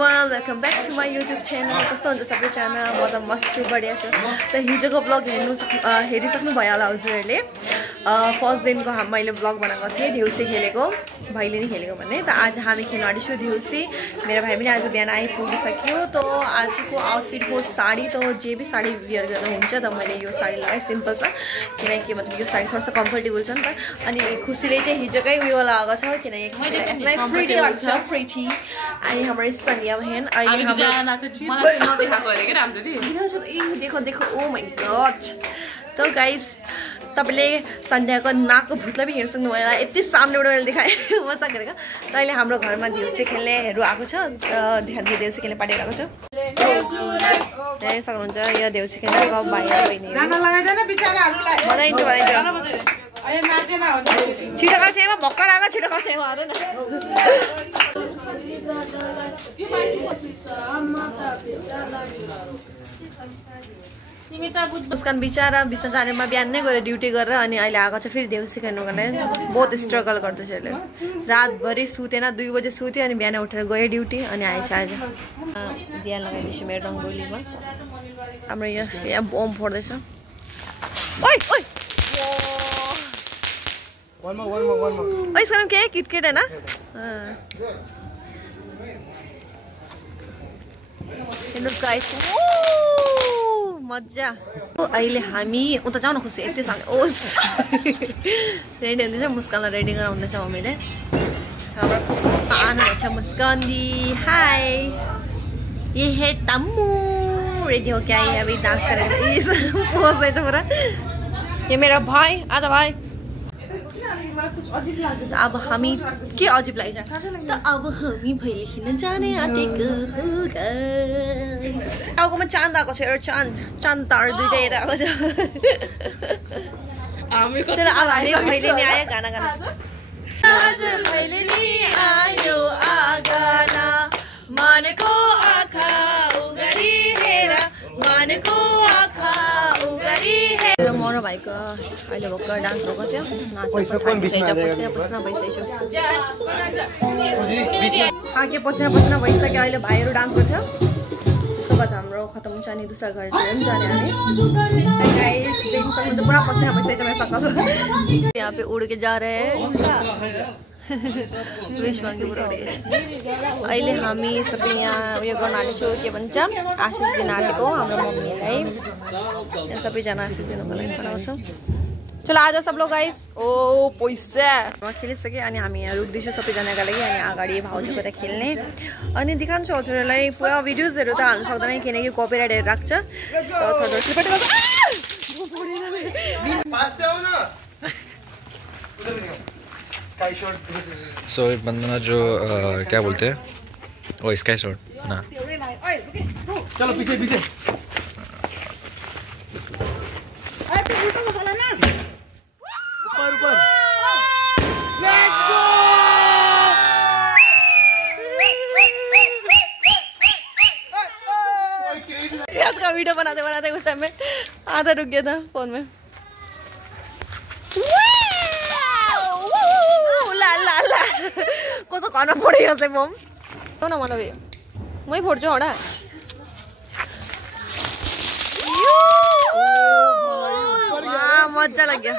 everyone, welcome back to my YouTube channel. कस्तो हुन्छ सबैजना म त मस्त छु बढिया छु त हिजोको ब्लग हेरिसक्नु भयो होला हजुरहरुले फर्स्ट दिनको मैले ब्लग बनाएको थिएँ देउसी खेलेको भाइले नि खेलेको भन्ने त आज हामी खेल्न आँटेछु देउसी मेरो भाइ पनि आज बिहान आइपुगिसक्यो त आजको आउटफिट हो साडी त जे भी साडी वेयर गर्दा हुन्छ त मैले यो साडी लगाए सिम्पल छ किनकि मतलब यो साडी थोड़ा कम्फर्टेबल छ नि त अनि खुसीले चाहिँ हिजोकै उयो लगाएको छ किनकि यसलाई प्रिटी लाग्छ प्रिटी अनि हाम्रो सनिया बहन अहिले हाम्रो मलाई चाहिँ नदेखाको अरे के राम्ररी देखो देखो ओ माय गॉड त गाइस तपाईले सन्ध्याको नाकको भुतलाई पनि हेर्न सक्नु भयो यति सामनेबाट मैले देखाएँ मजा गरेको त अहिले हाम्रो घरमा देउसी खेल्नेहरू आएको छ देखाउने देउसी खेल्ने पार्टी आएको छ हेर्न सक्नुहुन्छ यो देउसी खेल्नेको भाइ बहिनी गाना लगाइदैन बिचाराहरुलाई बधाइन्छ बधाइन्छ अरे नाचेन हो छिटो कर छेमा भक्कर आको छिटो कर छेमा अरे न मुस्कान बिचारा बिस्तार जानेमा बिहान नै गएर ड्युटी गरेर अनि अहिले आएको छ फेरि देउसी खेल्नुको लागि बहुत स्ट्रगल गर्दैछ यसले रातभरि सुतेन 2 बजे सुत्यो अनि बिहान उठेर गयो ड्युटी अनि आएछ आज दिया लगाइदिन्छु मेरो रङ्गोलीमा हाम्रो यहाँ बम फोड्दैछ ओइ ओइ one more इसका नाम क्या है किटकेट है ना गाइस मजा अहिले हामी उता जाउँ न खुसी यति सानो ओस रेडी हुँदैछ मुस्कानलाई रेडी गराउँदैछ मम्मीले हाम्रो आउनुहुन्छ मुस्कान दी हाय ये है तम्मू रेडी हो क्या ये अभी डांस करेगा इस पोज है पूरा ये मेरा भाई आजा भाई अब हामी के अजिब लाग्छ त अब हामी भैले खेल्न जाने आँटेको हो गाइस टाउकोमा चाँद आएको छ एउटा चाँद तार दुईटा यता आएको छ चलो अब हामी भैले नि आयो गाना गाना आज भैले नि आयो आ गाना मानको आँखा उगरी हेर मानको आँखा उगरी हेर मरो भाइको अहिले भर्खर डान्स भएको थियो पसिना भइसक्यो के पसिना भइसक्यो अहिले भाइहरू डान्स गर्छ त्यसको बाद हाम्रो खतम हुन्छ अनि दूसरा घरतिर पनि जाने हामी गाइस देख्न सक्नुहुन्छ पुरा पसिना भइसक्यो मेरो सकल यहाँ पे उड़ के जा रहे हैं वेश मागे पुरा अहिले हामी सबै यहाँ उयो गर्न आँटेछौँ के भन्छ आशिष दिन आँटेको हाम्रो मम्मीलाई यहाँ सबैजना आशिष दिनुको लागि बनाउँछौँ चलो आज सब लोग गाइस ओ पैसा खेलिसक्यो अनि हामी यहाँ रुक्दैछौँ सबैजनाका लागि अनि अगाडि भाउजूको त खेल्ने अनि देखाउँछु हजुरहरूलाई पुरा भिडियोजहरू त हाल्नु सक्दैन किनकि कपिराइटहरू राख्छ सो बंदना जो क्या बोलते हैं ओ स्काई शॉट ना चलो पीछे पीछे ऊपर ऊपर लेट्स गो याद का वीडियो बनाते उस टाइम में आधा रुक गया था फोन में कसो खाना पड्यो यसले बम न मलाई मै फोड्छु हडा मजा लाग्यो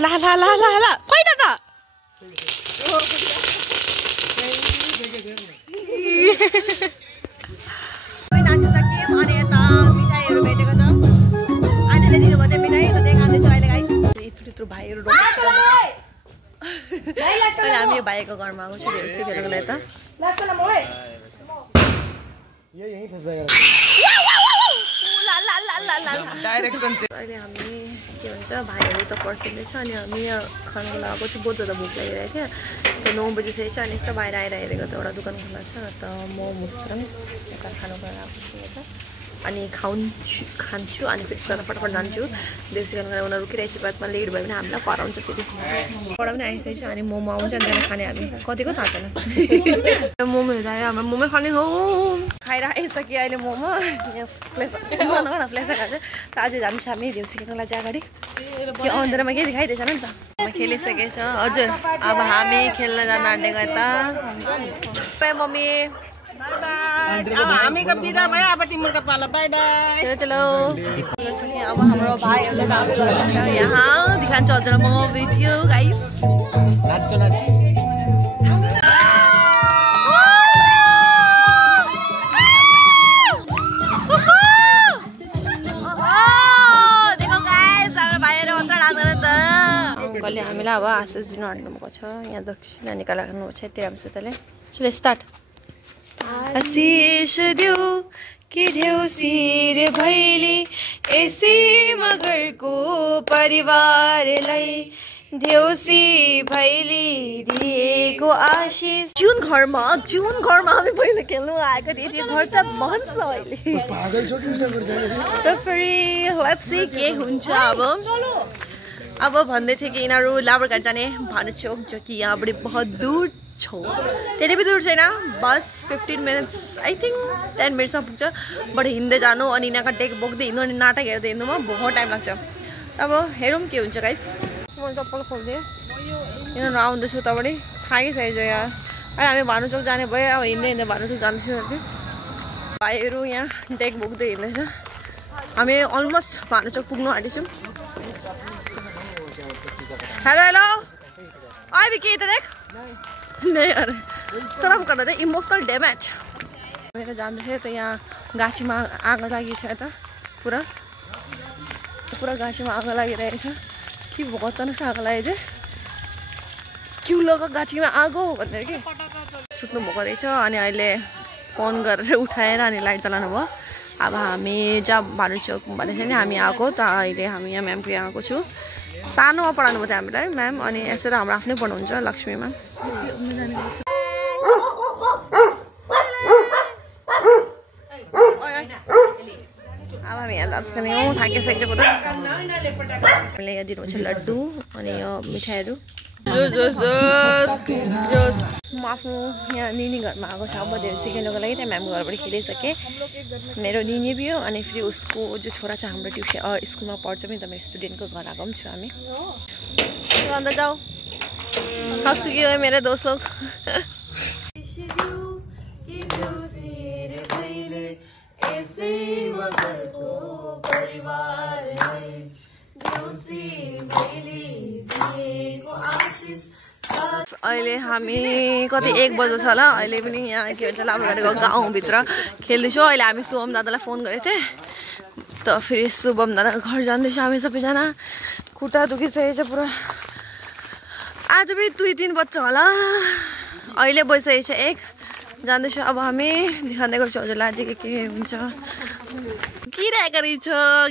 ला ला ला ला ला होइन त नाचिसक्यौँ अनि यता मिठाईहरू भेटेको छ आन्टीले दिनुभयो त्यो मिठाई त त्यही खाँदैछु अहिले गाइस यत्रो भाइहरू अहिले हामी यो भाइको घरमा आएको छु देउसी खेल्नुको लागि त अहिले हामी के भन्छ भाइहरू त पर्खिँदैछ अनि हामी यहाँ खानुको लागि आएको छु बहुत ज्यादा भोक लागिरहेको थियो त 9 बजीसम्म चाहिँ अनि यस्तो बाहिर आएर हेरेको त एउटा दोकान खुला छ त म मुस्कान यता खानुको लागि आएको छु यता अनि खान्छु अनि फेरि सर फटाफट जान्छु देउसी खेल्न उनीहरू रोकिरहेको छ बादमा लेट भयो भने हामीलाई कराउँछ फेरि पढा पनि आइसकेको छ अनि मोमो आउँछ अनि त्यहाँ खाने हामी कतिको थाहा छैन मोमोहरू आयो हाम्रो मोमो खाने हो खाएर आइसक्यो अहिले मोमो फ्लेसा खान्छ त आज जान्छ हामी देउसी खेल्नलाई चाहिँ अगाडि त्यो अन्धेरमा केही देखाइदिएछ नि त खेलिसकेको छ हजुर अब हामी खेल्न जान आँटेको यता मम्मी हामी का बिदा भयो अब तिम्रो पाला बाई बाई चलो अब हाम्रो भाइहरूले काम गर्छ यहाँ देखाउँछु हजुर म भिडियो गाइस नाच्छ नाच अंकलले हामीलाई अब आशिष दिन आँट्नुभएको छ यहाँ दक्षिणा निकाल्नु छ यति राम्रोसितले चलो स्टार्ट आशिष देऊ कि देउसी रे भैली यसै मगरको परिवारलाई देउसी भैली दिएको आशिष जुन घरमा हामी पहिला खेल्नु आएको थियो त्यो घर त भन्छ अहिले पागल छ कि त फेरि लेट्स सी के हुन्छ अब भन्दै थिए कि यिनीहरू लाबरघाट जाने भानुचोक जो कि यहाँबाट बहुत दूर छ त्यति पनि दूर छैन बस 15 मिनट्स आई थिंक 10 मिनट्समा पुग्छ बट हिँड्दै जानु अनि यिनीहरूको टेक बोक्दै हिँड्नु अनि नाटक हेर्दै हिँड्नुमा बहुत टाइम लाग्छ अब हेरौँ के हुन्छ गाइस म चप्पल खोलिदिएँ यिनीहरू आउँदैछु तपाईँले थाकिसकेको छ यहाँ अहिले हामी भानुचोक जाने भयो अब हिँड्दै भानुचोक जाँदैछु भाइहरू यहाँ टेक बोक्दै हिँड्दैछ हामी अलमोस्ट भानुचोक पुग्नु आँटेछौँ हेलो हेलो आई भी के देख नहीं अरे शर्म कर रहे थे इमोशनल डैमेज मेरे जान रहे तो यहाँ गाछी में आग लगी है तो पूरा गाछी में आग लगी रहे कि बहुत अचानक से आग लगे क्यों लगा गाछी में आग हो भनेर के सुत्नु भएको रहेछ अनि अहिले फोन गरेर उठाएर अनि लाइट चलाउनु भयो अब हामी जब भानुचोक भनेर नि हामी आएको त अहिले हामी यहाँ म्यामको यहाँ आएको छु सानोमा पढाउनु भयो हामीलाई म्याम अनि यसो त हाम्रो आफ्नै पढाउनुहुन्छ लक्ष्मी म्याम अब हामी यहाँ नाच गर्ने हो थाकिसकेको पुरा हामीले यहाँ दिनुहुन्छ लड्डु अनि यो मिठाईहरू म आफ्नो यहाँ निनी घरमा आएको छ अब देउसी खेल्नुको लागि त्यहाँ म्यामको घरबाट खेलिसकेँ मेरो निनी भी हो अनि फेरि उसको जो छोरा छ हाम्रो ट्युसन स्कुलमा पढ्छ पनि त मेरो स्टुडेन्टको घर आएको पनि छु हामी अन्त जाऊ थक चुकी हो मेरो दोस्त लोग अहिले हामी कति 1 बजे छ होला अहिले पनि यहाँ के भन्छ लाबरघाटको गाउँभित्र खेल्दैछौँ अहिले हामी शुभम दादालाई फोन गरेको थिएँ त फेरि शुभम दादा घर जाँदैछ हामी सबैजना खुट्टा दुखिसकेको छ पुरा आज पनि 2-3 बज्छ होला अहिले बजिसकेको छ 1 जाँदैछु अब हामी देखाउँदै गर्छु हजुरलाई आज के हुन्छ किरहेको रहेछ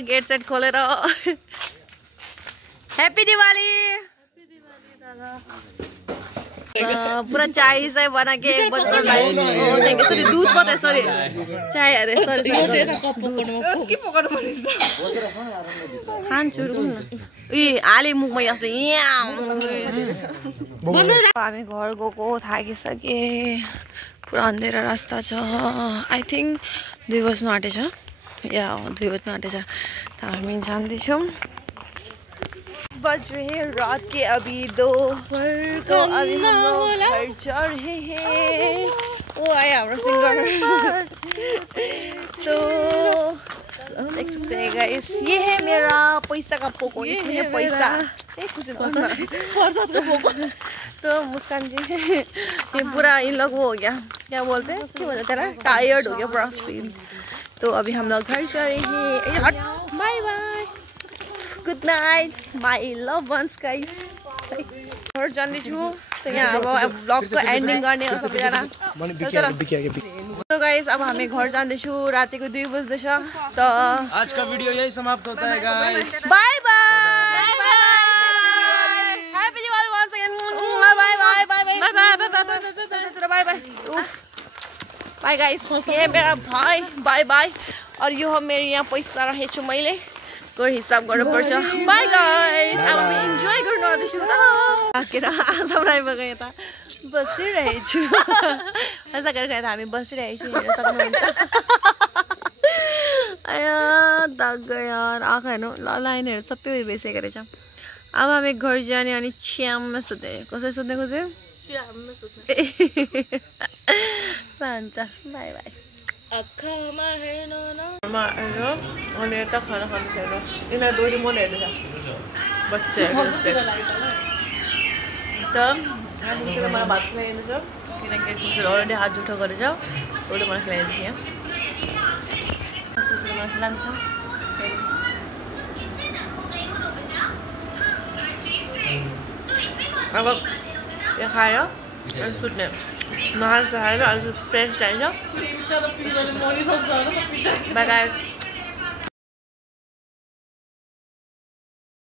गेट सेट खोलेर ह्याप्पी दिवाली पूरा चाय साय बना के सरी दूध पता सरी चाय अरे सरी खान्छु हाले मुखमा यस्तो हामी घर गएको थाकिसके पुरा अँधेरा रास्ता छ आई थिंक 2 बज्नु आँटेछ या 2 बज्नु आँटेछ त हामी जाँदैछौँ बज रहे रात के अभी 2 को अभी हम लोग घर जा रहे हैं वो आया हमारा सिंगर तो देख सकते हैं गाइस ये है मेरा पैसा का पोको इसमें है पैसा खुशी तो मुस्कान जी ये पूरा इन लोग वो हो गया क्या बोलते हैं क्या बोलते हैं टायर्ड हो गया पूरा तो अभी हम लोग घर जा रहे हैं bye bye good night my love ones guys घर जाँदैछु त यहाँ अब ब्लगको एन्डिङ गर्ने हो सबैजना तो गाइस अब हामी घर जाँदैछु रातिको 2 बज्दैछ त आज का वीडियो यही समाप्त होता है guys bye bye happy Diwali once again bye bye bye bye bye bye bye guys ये मेरा भाई बाय बाय और यो हो मेरो यहाँ पैसा राखेको छु मैले गएर हिसाब गर्नुपर्छ बाई गाइस अब हामी इन्जोय गर्नु आउँदैछु त थाकेर आसाम राइबको यता बसिरहेको छु आशा गरेर हामी बसिरहेको छु हेर्न सक्नुहुन्छ आया दग्ग यार आँखा हेर्नु लाइनहरू सबै उयो भइसकेको रहेछ अब हामी घर जाने अनि च्याममा सुत्ने कसरी सुत्ने खोज्यो च्याममा सुत्ने हुन्छ बाई बाई आँखामा हेर्न न अनि यता खाना खानु छैन यिनीहरू दोरी मन हेर्दैछ बच्चाहरू जस्तै त हामी खुसीले मलाई भात खुवाइदिँदैछ किनकि खुसीले अलरेडी हात जुठो गरेछ उसले मलाई खुवाइदिँदैछ यहाँ खुसीले मलाई खुवाइदिँदैछ अब यो खाएर अनि सुत्ने नहाल सहाएर अलिक फ्रेस चाहिन्छ बाई गाइस